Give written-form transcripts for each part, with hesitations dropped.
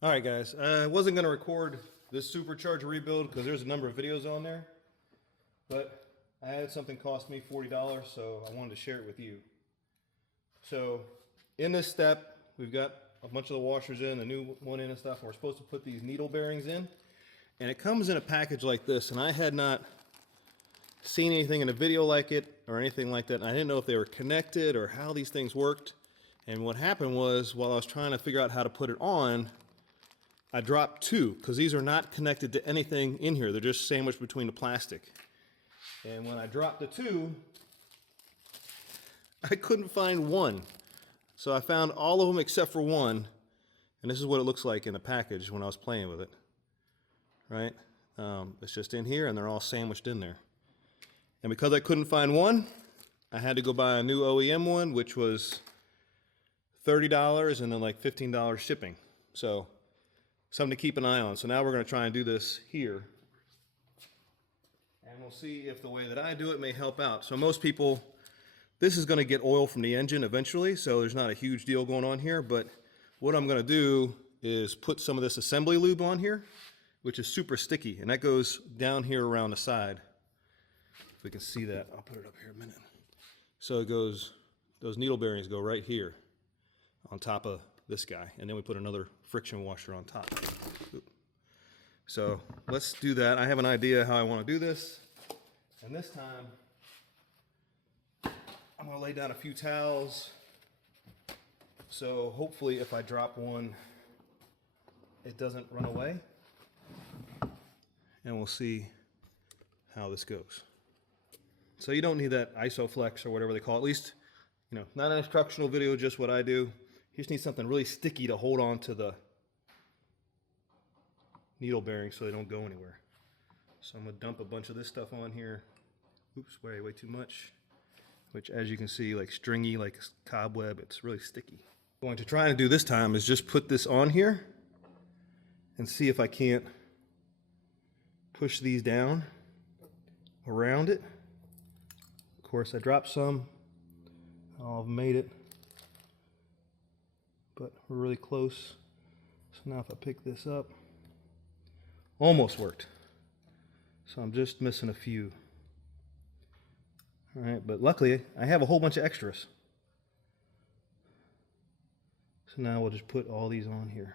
All right, guys, I wasn't going to record this supercharger rebuild because there's a number of videos on there, but I had something cost me $40, so I wanted to share it with you. So in this step, we've got a bunch of the washers in, the new one in and stuff, and we're supposed to put these needle bearings in. And it comes in a package like this, and I had not seen anything in a video like it or anything like that, and I didn't know if they were connected or how these things worked. And what happened was, while I was trying to figure out how to put it on, I dropped two, because these are not connected to anything in here. They're just sandwiched between the plastic. And when I dropped the two, I couldn't find one. So I found all of them except for one, and this is what it looks like in the package when I was playing with it. Right? It's just in here, and they're all sandwiched in there. And because I couldn't find one, I had to go buy a new OEM one, which was $30 and then like $15 shipping. So something to keep an eye on. So now we're going to try and do this here. And we'll see if the way that I do it may help out. So most people, this is going to get oil from the engine eventually, so there's not a huge deal going on here. But what I'm going to do is put some of this assembly lube on here, which is super sticky. And that goes down here around the side. If we can see that, I'll put it up here a minute. So it goes, those needle bearings go right here on top of this guy, and then we put another friction washer on top. So let's do that. I have an idea how I want to do this, and this time I'm going to lay down a few towels, so hopefully if I drop one it doesn't run away, and we'll see how this goes. So you don't need that ISOFlex or whatever they call it, at least, you know, not an instructional video, just what I do. You just need something really sticky to hold on to the needle bearings so they don't go anywhere. So I'm going to dump a bunch of this stuff on here. Oops, way too much. Which, as you can see, like stringy, like a cobweb, it's really sticky. What I'm going to try and do this time is just put this on here and see if I can't push these down around it. Of course, I dropped some. I've made it. But we're really close. So now if I pick this up, almost worked. So I'm just missing a few. All right, but luckily I have a whole bunch of extras. So now we'll just put all these on here.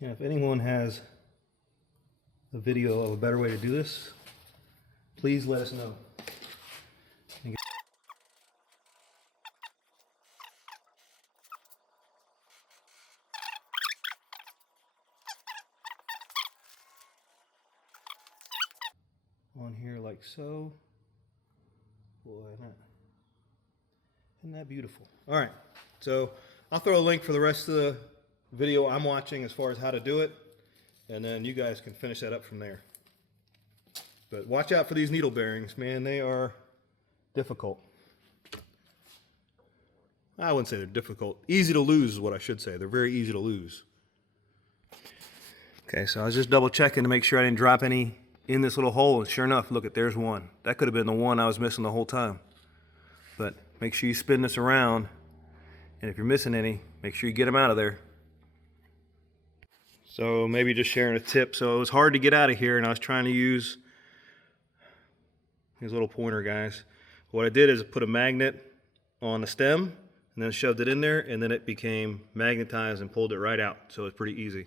And if anyone has a video of a better way to do this, please let us know. On here like so. Boy, isn't that beautiful? All right, so I'll throw a link for the rest of the video I'm watching as far as how to do it, and then you guys can finish that up from there. But watch out for these needle bearings, man. They are difficult. I wouldn't say they're difficult. Easy to lose is what I should say. They're very easy to lose. Okay, so I was just double checking to make sure I didn't drop any in this little hole, and sure enough, look, there's one. That could have been the one I was missing the whole time. But make sure you spin this around, and if you're missing any, make sure you get them out of there. So maybe just sharing a tip. So it was hard to get out of here, and I was trying to use these little pointer guys. What I did is put a magnet on the stem and then shoved it in there, and then it became magnetized and pulled it right out. So it's pretty easy.